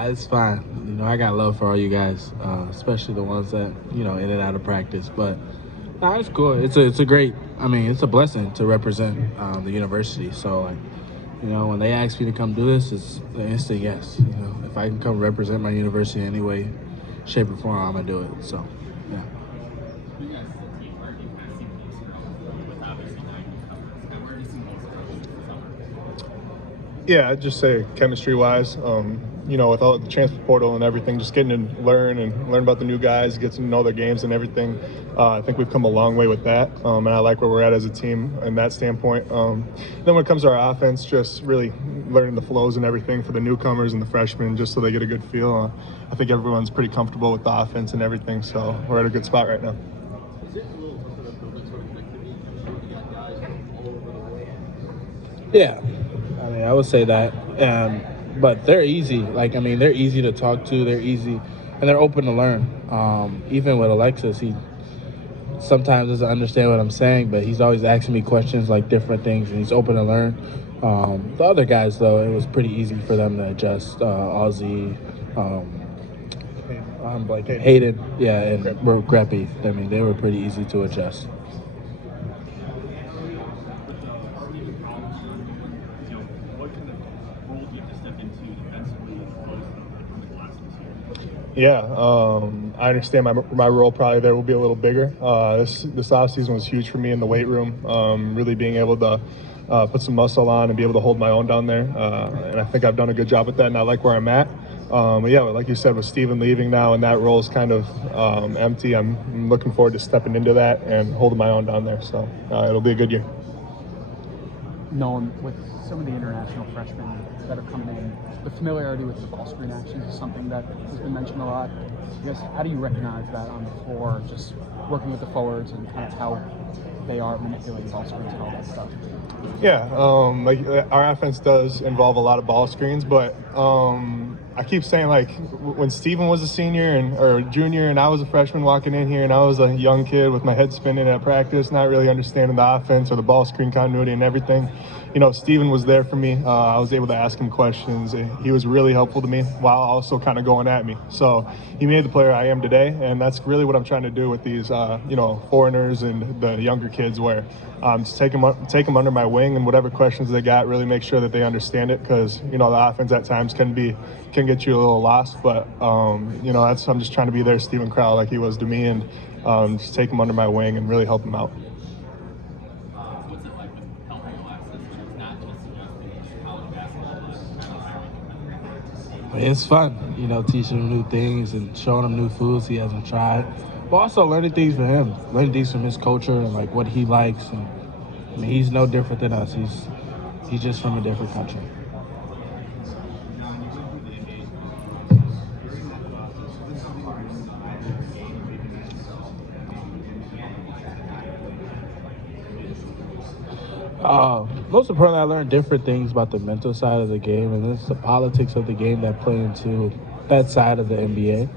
Nah, it's fine. You know, I got love for all you guys, especially the ones that in and out of practice. But nah, it's cool. It's a great. I mean, it's a blessing to represent the university. So, like, when they ask me to come do this, it's an instant yes. If I can come represent my university in any way, shape, or form, I'm gonna do it. So, yeah. Yeah, I'd just say chemistry-wise, with all the transfer portal and everything, just getting to learn about the new guys, get to know their games and everything. I think we've come a long way with that, and I like where we're at as a team in that standpoint. Then when it comes to our offense, just really learning the flows and everything for the newcomers and the freshmen, just so they get a good feel. I think everyone's pretty comfortable with the offense and everything, so we're at a good spot right now. Yeah, I mean, I would say that. But they're easy. Like, I mean, they're easy to talk to. They're easy, and they're open to learn. Even with Alexis, he sometimes doesn't understand what I'm saying, but he's always asking me questions like different things, and he's open to learn. The other guys, though, it was pretty easy for them to adjust. Ozzy, I'm like Hayden, yeah, and Greppy. I mean, they were pretty easy to adjust. Yeah, I understand my role probably there will be a little bigger. This off season was huge for me in the weight room, really being able to put some muscle on and be able to hold my own down there. And I think I've done a good job with that, and I like where I'm at. But yeah, like you said, with Steven leaving now and that role is kind of empty, I'm looking forward to stepping into that and holding my own down there. So it'll be a good year. Nolan, with some of the international freshmen that are coming in, the familiarity with the ball screen actions is something that has been mentioned a lot. I guess, how do you recognize that on the floor, just working with the forwards and kind of how they are manipulating ball screens and all that stuff? Yeah, our offense does involve a lot of ball screens, but I keep saying, like, when Steven was a senior or junior and I was a freshman walking in here and I was a young kid with my head spinning at practice, not really understanding the offense or the ball screen continuity and everything, Steven was there for me. I was able to ask him questions. He was really helpful to me while also kind of going at me. So he made the player I am today, and that's really what I'm trying to do with these, foreigners and the younger kids, where just take them under my wing, and whatever questions they got, really make sure that they understand it, because the offense at times can get you a little lost. But I'm just trying to be there, Steven Crowell, like he was to me, and just take them under my wing and really help them out. It's fun, teaching him new things and showing him new foods he hasn't tried, but also learning things from him, learning things from his culture and like what he likes. And I mean, he's no different than us. He's just from a different country. Most importantly, I learned different things about the mental side of the game, and it's the politics of the game that play into that side of the NBA.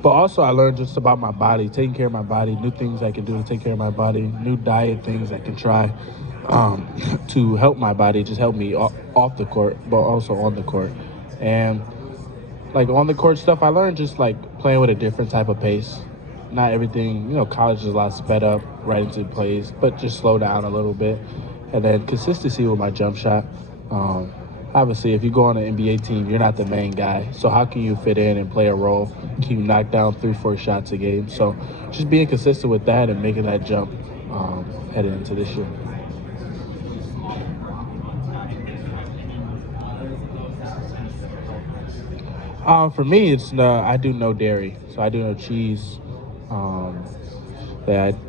But also, I learned just about my body, taking care of my body, new things I can do to take care of my body, new diet things I can try to help my body, just help me off the court, but also on the court. And like on the court stuff, I learned just like playing with a different type of pace. Not everything, college is a lot sped up right into plays, but just slow down a little bit. And then consistency with my jump shot. Obviously, if you go on an NBA team, you're not the main guy. So how can you fit in and play a role? Can you knock down 3-4 shots a game? So just being consistent with that and making that jump heading into this year. For me, it's I do no dairy, so I do no cheese. I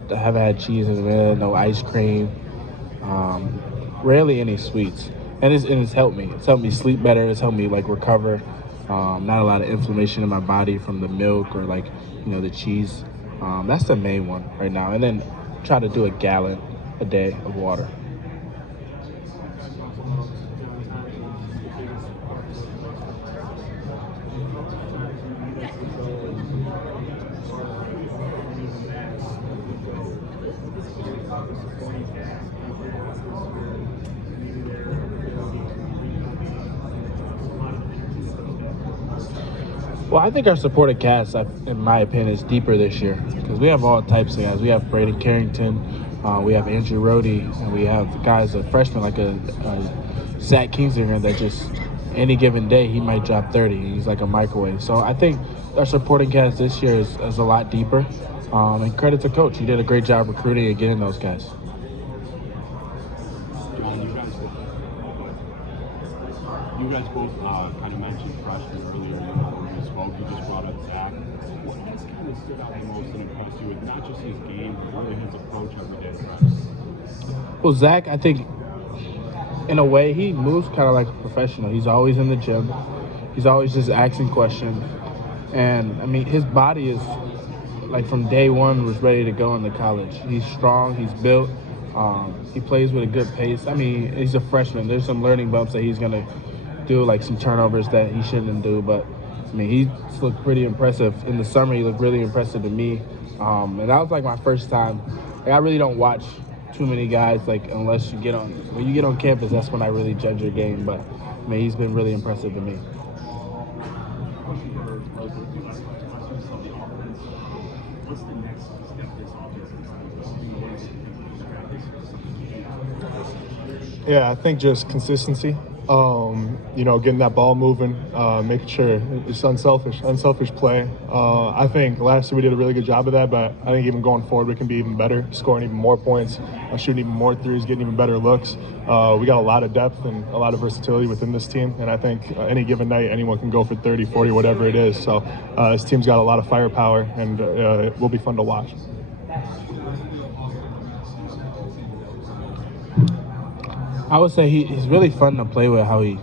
haven't had cheese in a minute. No ice cream. Rarely any sweets, and it's helped me. It's helped me sleep better. It's helped me like recover. Not a lot of inflammation in my body from the milk or like the cheese. That's the main one right now. And then try to do a gallon a day of water. Well, I think our supporting cast, in my opinion, is deeper this year because we have all types of guys. We have Braden Carrington, we have Andrew Rohde, and we have guys, a freshman like a Zach Kingsinger that just any given day he might drop 30. He's like a microwave. So I think our supporting cast this year is a lot deeper. And credit to coach, he did a great job recruiting and getting those guys. You guys both kind of mentioned freshmen earlier when you spoke. You just brought up Zach. What has kind of stood out the most and impressed you with not just his game, but really his approach every day? Well, Zach, I think in a way he moves kind of like a professional. He's always in the gym. He's always just asking questions. And, I mean, his body is, like from day one, was ready to go into college. He's strong. He's built. He plays with a good pace. I mean, he's a freshman. There's some learning bumps that he's going to do, like some turnovers that he shouldn't do, but I mean, he looked pretty impressive in the summer. He looked really impressive to me, and that was like my first time. Like, I really don't watch too many guys, like unless you get on when you get on campus. That's when I really judge your game. But I mean, he's been really impressive to me. What's the next step this offense? Yeah, I think just consistency. Getting that ball moving, making sure it's unselfish play. I think last year we did a really good job of that, but I think even going forward we can be even better, scoring even more points, shooting even more threes, getting even better looks. We got a lot of depth and a lot of versatility within this team, and I think any given night anyone can go for 30, 40, whatever it is. So this team's got a lot of firepower, and it will be fun to watch. I would say he's really fun to play with. How he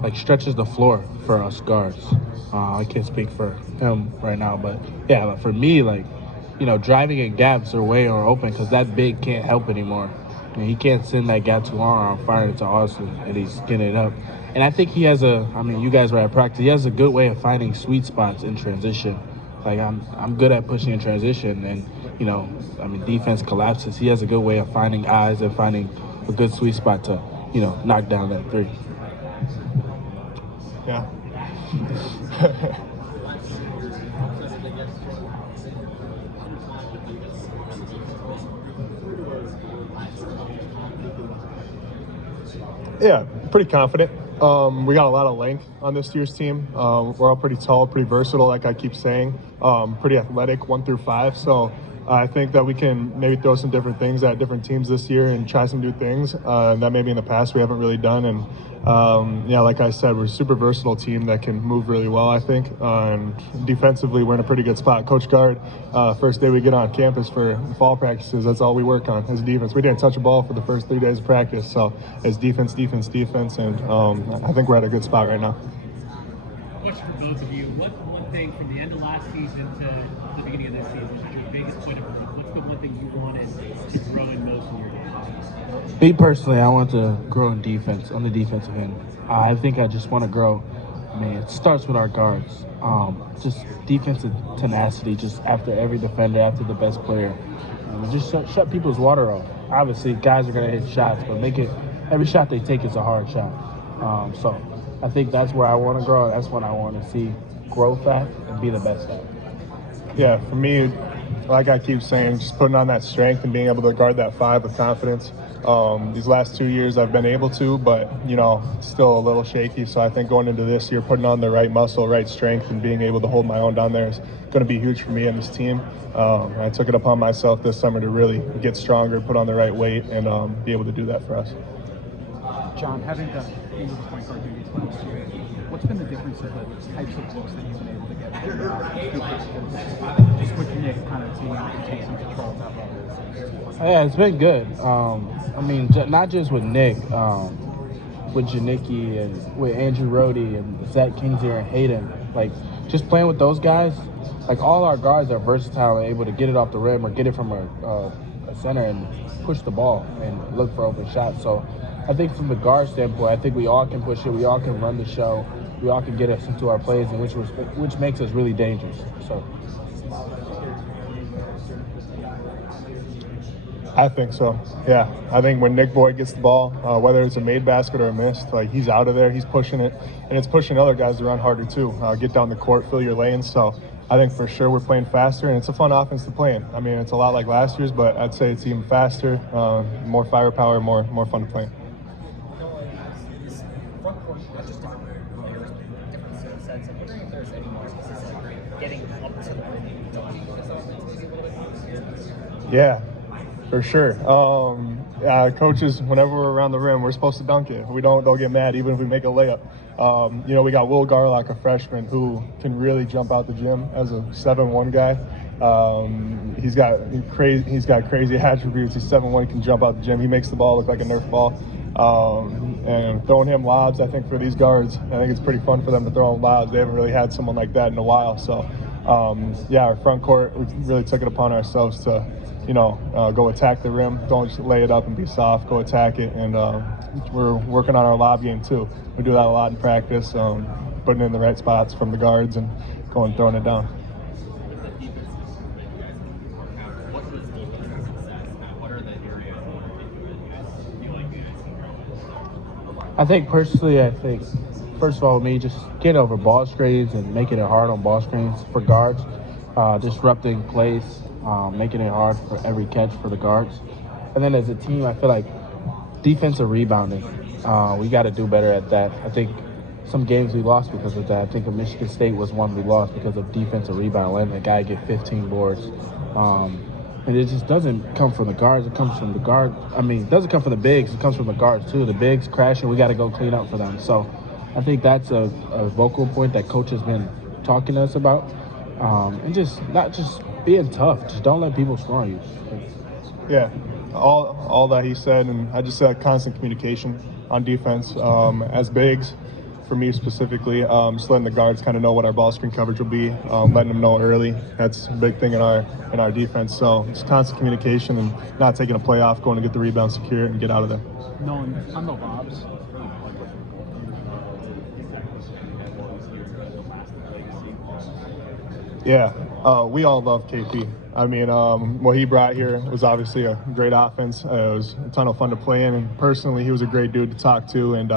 like stretches the floor for us guards. I can't speak for him right now, but yeah, like for me, like driving in gaps or way or open because that big can't help anymore. I mean, he can't send that gap too long. I'm firing it to Austin, and he's getting it up. And I think he has you guys were at practice. He has a good way of finding sweet spots in transition. Like I'm good at pushing in transition, and defense collapses. He has a good way of finding eyes and finding a good sweet spot to knock down that three. Yeah. Yeah, pretty confident. We got a lot of length on this year's team. We're all pretty tall, pretty versatile, like I keep saying. Pretty athletic, 1 through 5. So I think that we can maybe throw some different things at different teams this year and try some new things that maybe in the past we haven't really done. And like I said, we're a super versatile team that can move really well, I think. And defensively, we're in a pretty good spot. Coach Guard, first day we get on campus for fall practices, that's all we work on is defense. We didn't touch a ball for the first 3 days of practice. So it's defense. And I think we're at a good spot right now. Question for both of you. What's one thing from the end of last season to the beginning of this season was your biggest point of growth? What's the one thing you wanted to grow in most in your game? Me personally, I want to grow in defense, on the defensive end. I think I just want to grow. I mean, it starts with our guards. Just defensive tenacity, just after every defender, after the best player. Just shut people's water off. Obviously, guys are going to hit shots, but every shot they take is a hard shot. So I think that's where I want to grow. That's what I want to see growth at and be the best at. Yeah, for me, like I keep saying, just putting on that strength and being able to guard that 5 with confidence. These last 2 years I've been able to, but, still a little shaky. So I think going into this year, putting on the right muscle, right strength, and being able to hold my own down there is going to be huge for me and this team. I took it upon myself this summer to really get stronger, put on the right weight, and be able to do that for us. John, having done the point guard duties last year, what's been the difference of the types of looks that you've been able to get just with Nick kind of being able to take some control of that level? Yeah, it's been good. Not just with Nick, with Janicki and with Andrew Rohde and Zach Kingsinger and Hayden. Like, just playing with those guys, like all our guards are versatile and able to get it off the rim or get it from a center and push the ball and look for open shots. So I think from the guard standpoint, I think we all can push it. We all can run the show. We all can get us into our plays, and which makes us really dangerous. So. I think so. Yeah, I think when Nick Boyd gets the ball, whether it's a made basket or a missed, like he's out of there, he's pushing it, and it's pushing other guys to run harder too. Get down the court, fill your lanes. So I think for sure we're playing faster, and it's a fun offense to play in. I mean, it's a lot like last year's, but I'd say it's even faster, more firepower, more fun to play in. This front court, not just different players, but different skill sets. I'm wondering if there's any more emphasis like getting up to the rim and dunking this offense maybe a little bit. Yeah, for sure. Coaches, whenever we're around the rim, we're supposed to dunk it. We don't get mad even if we make a layup. We got Will Garlock, a freshman, who can really jump out the gym as a 7'1" guy. He's got crazy attributes. He's 7'1", can jump out the gym. He makes the ball look like a Nerf ball. And throwing him lobs, I think for these guards, I think it's pretty fun for them to throw him lobs. They haven't really had someone like that in a while. So, our front court, we really took it upon ourselves to, go attack the rim. Don't just lay it up and be soft. Go attack it. And we're working on our lob game too. We do that a lot in practice, putting it in the right spots from the guards and going throwing it down. What was defensive success? What are the areas that you feel like I think personally, first of all, me just get over ball screens and making it hard on ball screens for guards, disrupting plays, making it hard for every catch for the guards. And then as a team, I feel like defensive rebounding, we got to do better at that. I think some games we lost because of that. I think Michigan State was one we lost because of defensive rebound, letting the guy get 15 boards. And it just doesn't come from the guards. It comes from the guard. It doesn't come from the bigs. It comes from the guards too. The bigs crashing. We got to go clean up for them. So I think that's a vocal point that coach has been talking to us about. And just not just being tough. Just don't let people score on you. Yeah, all that he said, and I just said constant communication on defense. As bigs, for me specifically, just letting the guards kind of know what our ball screen coverage will be, letting them know early. That's a big thing in our defense. So it's constant communication and not taking a play off, going to get the rebound, secure it, and get out of there. Nolan, on the lobs, Yeah, we all love KP. What he brought here was obviously a great offense. It was a ton of fun to play in, and personally, he was a great dude to talk to and,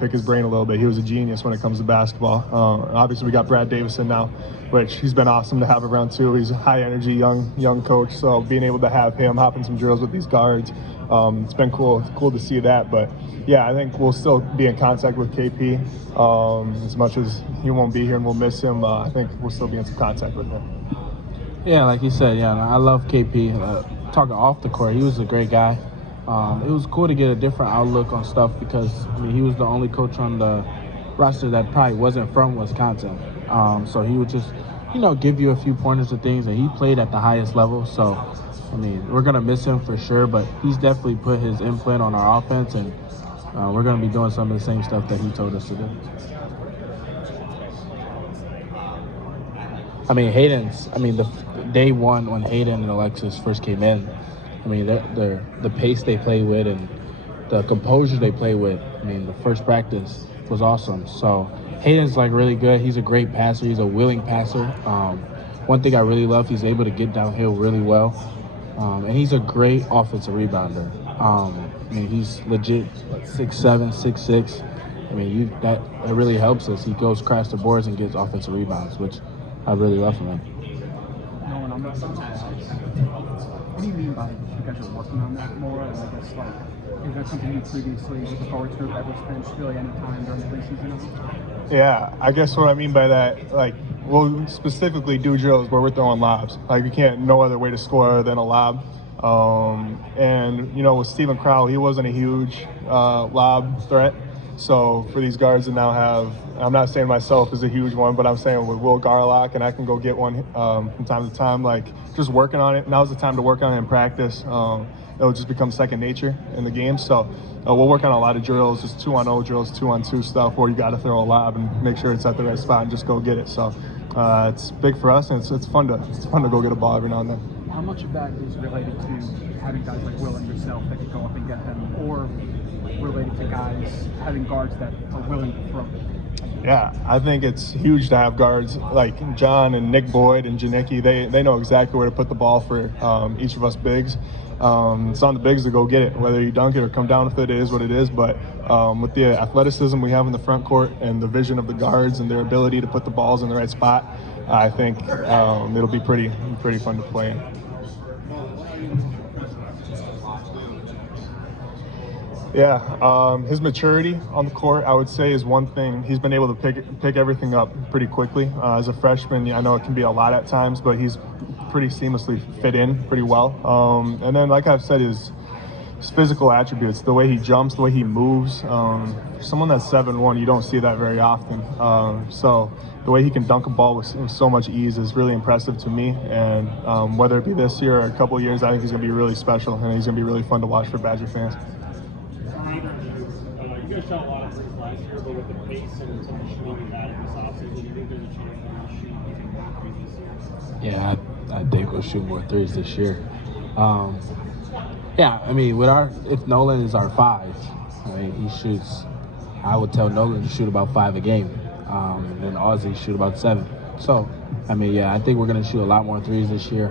pick his brain a little bit. He was a genius when it comes to basketball. Obviously, we got Brad Davison now, which he's been awesome to have around too. He's a high energy, young coach. So being able to have him hopping some drills with these guards, it's been cool to see that. But yeah, I think we'll still be in contact with KP. As much as he won't be here and we'll miss him, I think we'll still be in some contact with him. Yeah, like you said, I love KP. Talking off the court, he was a great guy. It was cool to get a different outlook on stuff because he was the only coach on the roster that probably wasn't from Wisconsin. So he would just, give you a few pointers of things, and he played at the highest level. So, we're gonna miss him for sure, but he's definitely put his imprint on our offense, and we're gonna be doing some of the same stuff that he told us to do. The day one when Hayden and Alexis first came in, the pace they play with and the composure they play with. The first practice was awesome. So Hayden's really good. He's a great passer. He's a willing passer. One thing I really love, he's able to get downhill really well. And he's a great offensive rebounder. He's legit 6'7", 6'6". That really helps us. He goes across the boards and gets offensive rebounds, which I really love from him. Nolan, on the sides, what do you mean by you guys are working on that more? And I guess, is that something you previously with the forwards group ever spent really any time during the preseason? Yeah, I guess what I mean by that, we'll specifically do drills where we're throwing lobs. We can't, no other way to score other than a lob. With Stephen Crowell, he wasn't a huge lob threat. So for these guards to now have, I'm not saying myself is a huge one, but I'm saying with Will Garlock, and I can go get one from time to time, just working on it. Now's the time to work on it in practice. It'll just become second nature in the game. So we'll work on a lot of drills, just 2-on-0 drills, 2-on-2 stuff where you got to throw a lob and make sure it's at the right spot and just go get it. So it's big for us, and it's fun to go get a ball every now and then. How much of that is related to having guys like Will and yourself that could go up and get them, or related to guys having guards that are willing to throw? Yeah, I think it's huge to have guards like John and Nick Boyd and Janicki. They know exactly where to put the ball for each of us bigs. It's on the bigs to go get it. Whether you dunk it or come down with it, it is what it is. But with the athleticism we have in the front court and the vision of the guards and their ability to put the balls in the right spot, I think it'll be pretty fun to play in. Yeah, his maturity on the court, I would say, is one thing. He's been able to pick everything up pretty quickly. As a freshman, I know it can be a lot at times, but he's pretty seamlessly fit in pretty well. And then, like I've said, his physical attributes, the way he jumps, the way he moves. Someone that's 7'1", you don't see that very often. So the way he can dunk a ball with so much ease is really impressive to me. And whether it be this year or a couple of years, I think he's going to be really special, and he's going to be really fun to watch for Badger fans. You guys shot a lot of threes last year, but with the pace and some of the shooting you had in this offseason, do you think there's a chance that you'll shoot even more threes this year? Yeah, I think we'll shoot more threes this year. Yeah, I mean, if Nolan is our 5, I mean, he shoots. I would tell Nolan to shoot about 5 a game, and then Ozzy shoot about 7. So, I mean, yeah, I think we're gonna shoot a lot more threes this year,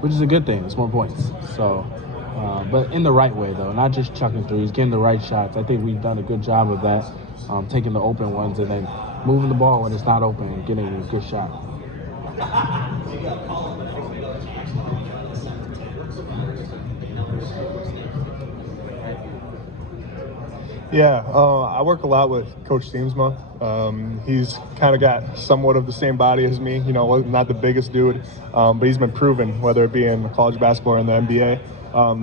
which is a good thing. It's more points. So. But in the right way, though, not just chucking threes, getting the right shots. I think we've done a good job of that, taking the open ones and then moving the ball when it's not open and getting a good shot. Yeah, I work a lot with Coach Steemsma. He's kind of got somewhat of the same body as me, not the biggest dude, but he's been proven, whether it be in college basketball or in the NBA.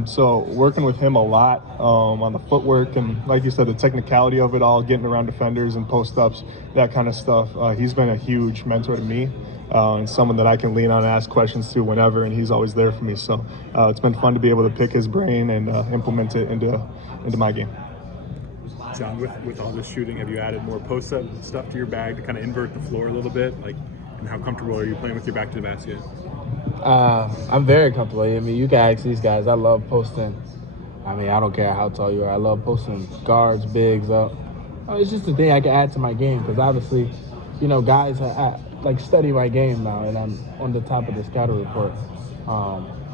So working with him a lot on the footwork and, like you said, the technicality of it all, getting around defenders and post-ups, that kind of stuff. He's been a huge mentor to me and someone that I can lean on and ask questions to whenever, and he's always there for me. So it's been fun to be able to pick his brain and implement it into my game. John, with all this shooting, have you added more post-up stuff to your bag to kind of invert the floor a little bit? And how comfortable are you playing with your back to the basket? I'm very comfortable. I mean, you can ask these guys. I love posting. I mean, I don't care how tall you are. I love posting guards, bigs up. It's just a thing I can add to my game because obviously, guys study my game now, and I'm on the top of the scouting report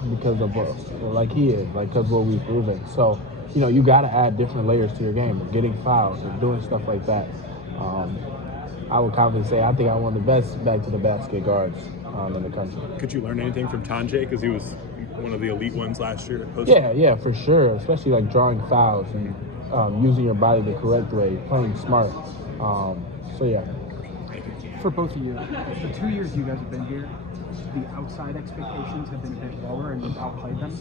because of he is, because what we've proven. So, you got to add different layers to your game, getting fouls and doing stuff like that. I would confidently say I think I'm one of the best back to the basket guards in the country. Could you learn anything from Tanjay because he was one of the elite ones last year? Yeah, for sure. Especially drawing fouls and using your body the correct way, playing smart. So yeah. For both of you, the 2 years you guys have been here, the outside expectations have been a bit lower and you've outplayed them.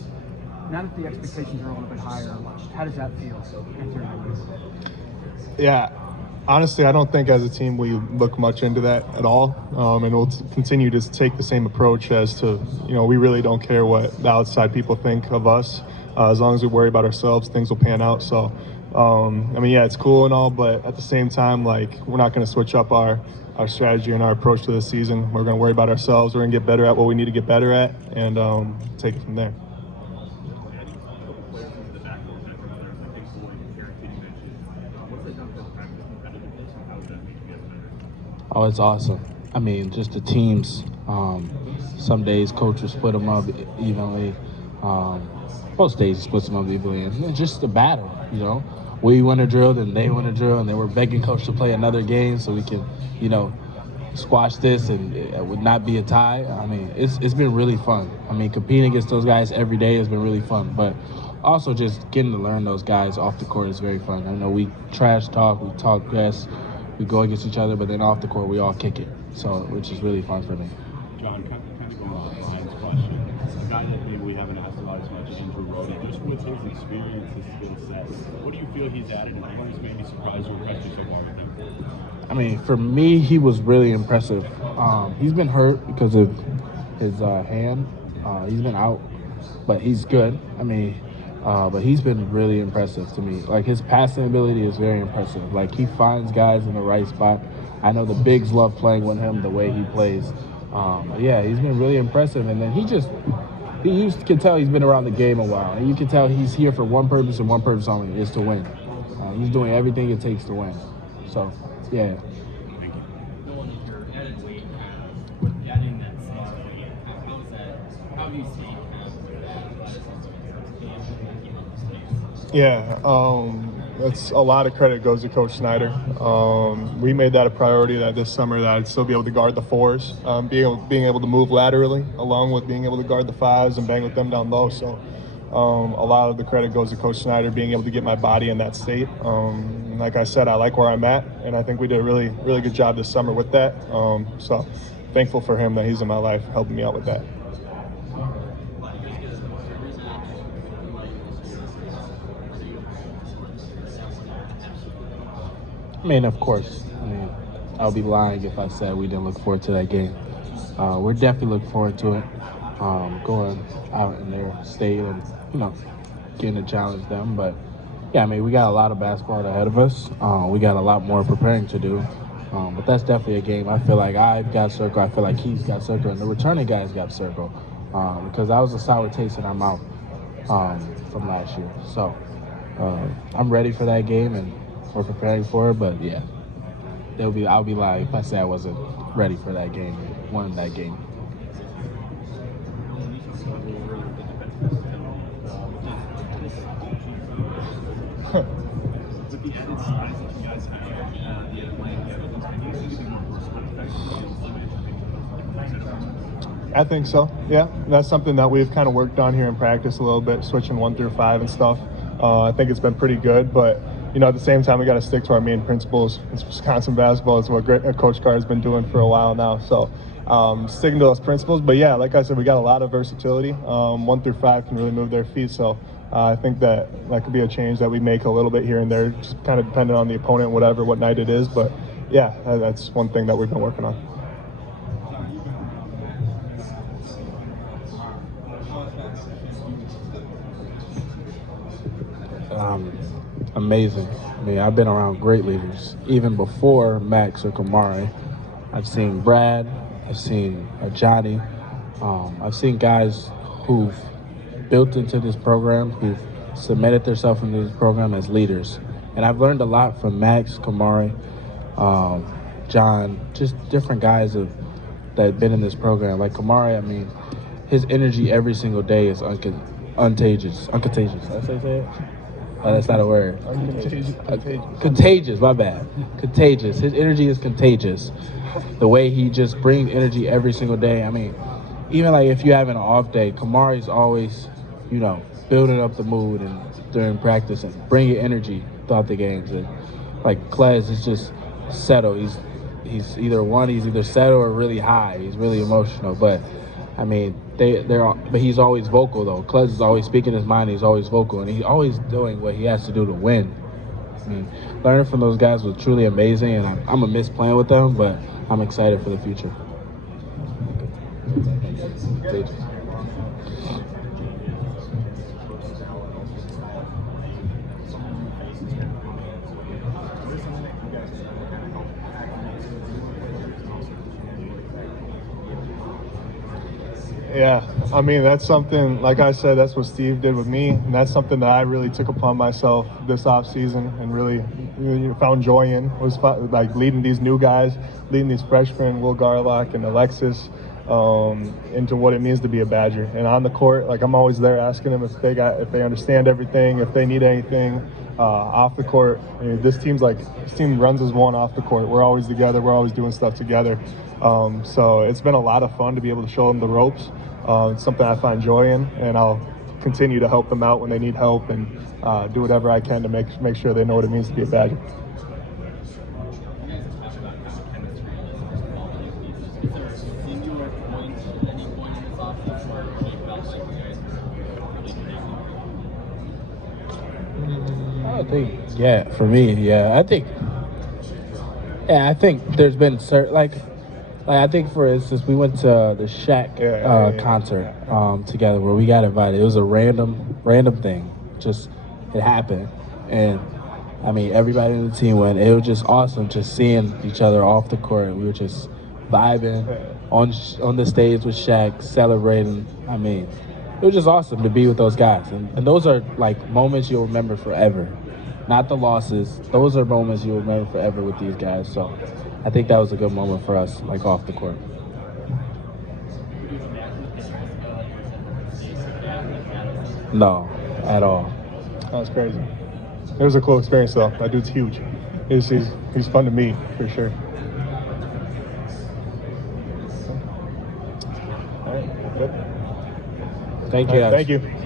Now that the expectations are a little bit higher, how does that feel after years? Yeah. Honestly, I don't think as a team we look much into that at all, and we'll continue to take the same approach as to, we really don't care what the outside people think of us. As long as we worry about ourselves, things will pan out. So, it's cool and all, but at the same time, we're not going to switch up our strategy and our approach to the season. We're going to worry about ourselves. We're going to get better at what we need to get better at, and take it from there. Oh, it's awesome. I mean, just the teams. Some days coaches split them up evenly. Most days splits them up evenly. And just the battle, We win a drill, then they win a drill, and then we're begging coach to play another game so we can, squash this and it would not be a tie. I mean, it's been really fun. I mean, competing against those guys every day has been really fun. But also just getting to learn those guys off the court is very fun. I know we trash talk, we talk yes. We go against each other, but then off the court, we all kick it. So, which is really fun for me. John, kind of going off Ryan's question, a guy that maybe we haven't asked about as much, Andrew Rhoda, just with his experience, his skill set, what do you feel he's added, and what has maybe surprised or impressed you so far with him? I mean, for me, he was really impressive. He's been hurt because of his hand. He's been out, but he's good. I mean, but he's been really impressive to me. His passing ability is very impressive. He finds guys in the right spot. I know the bigs love playing with him the way he plays. Yeah, he's been really impressive. And then he just you can tell he's been around the game a while, and you can tell he's here for one purpose and one purpose only, is to win. He's doing everything it takes to win. So, yeah. Nolan, if you're added weight, with adding that size, how do you see That's a lot of credit goes to Coach Snyder. We made that a priority that this summer that I'd still be able to guard the fours, being able to move laterally, along with being able to guard the fives and bang with them down low. So a lot of the credit goes to Coach Snyder being able to get my body in that state. Like I said, I like where I'm at, and I think we did a really, really good job this summer with that. So thankful for him that he's in my life helping me out with that. I mean, of course. I mean, I'll be lying if I said we didn't look forward to that game. We're definitely looking forward to it. Going out in their state and, getting to challenge them. But, yeah, I mean, we got a lot of basketball ahead of us. We got a lot more preparing to do. But that's definitely a game. I feel like I've got circle. I feel like he's got circle. And the returning guys got circle. Because that was a sour taste in our mouth from last year. So I'm ready for that game, and we're preparing for it. But, yeah, I'll be lying if I say I wasn't ready for that game and won that game. With the added size that you guys have, the Atlantic Evans, can you see anything more effective? I think so, yeah. That's something that we've kind of worked on here in practice a little bit, switching 1 through 5 and stuff. I think it's been pretty good, but at the same time, we got to stick to our main principles. It's Wisconsin basketball. It's what Coach Carr has been doing for a while now. So sticking to those principles. But, yeah, like I said, we got a lot of versatility. 1 through 5 can really move their feet. So I think that could be a change that we make a little bit here and there, just kind of depending on the opponent, what night it is. But, yeah, that's one thing that we've been working on. Amazing. I mean, I've been around great leaders. Even before Max or Kamari, I've seen Brad, I've seen Johnny, I've seen guys who've built into this program, who've cemented themselves into this program as leaders. And I've learned a lot from Max, Kamari, John, just different guys that have been in this program. Like Kamari, I mean, his energy every single day is contagious. Did I say it? Oh, that's not a word. Contagious, my bad. Contagious. His energy is contagious. The way he just brings energy every single day. I mean, even like if you're having an off day, Kamari's always, building up the mood and during practice and bringing energy throughout the games. And like Klez is just settled. He's either settled or really high. He's really emotional. But I mean, but he's always vocal though. Klez is always speaking his mind. He's always vocal, and he's always doing what he has to do to win. I mean, learning from those guys was truly amazing, and I'm gonna miss playing with them, but I'm excited for the future. Yeah, I mean, that's something, like I said, that's what Steve did with me, and that's something that I really took upon myself this offseason and really found joy in, was like leading these new guys, leading these freshmen, Will Garlock and Alexis, into what it means to be a Badger. And on the court, like I'm always there asking them if they understand everything, if they need anything. Off the court, this team runs as one off the court. We're always together. We're always doing stuff together. So it's been a lot of fun to be able to show them the ropes. It's something I find joy in, and I'll continue to help them out when they need help and do whatever I can to make sure they know what it means to be a Badger. I think, for me, I think there's been certain, like I think, for instance, we went to the Shaq concert together where we got invited. It was a random thing. Just, it happened. And, I mean, everybody in the team went. It was just awesome just seeing each other off the court. We were just vibing on the stage with Shaq, celebrating. I mean, it was just awesome to be with those guys. And those are like moments you'll remember forever. Not the losses. Those are moments you'll remember forever with these guys. So I think that was a good moment for us, like off the court. No, at all. That was crazy. It was a cool experience though. That dude's huge. He's fun to meet for sure. All right. Good. Thank you. All right, thank you.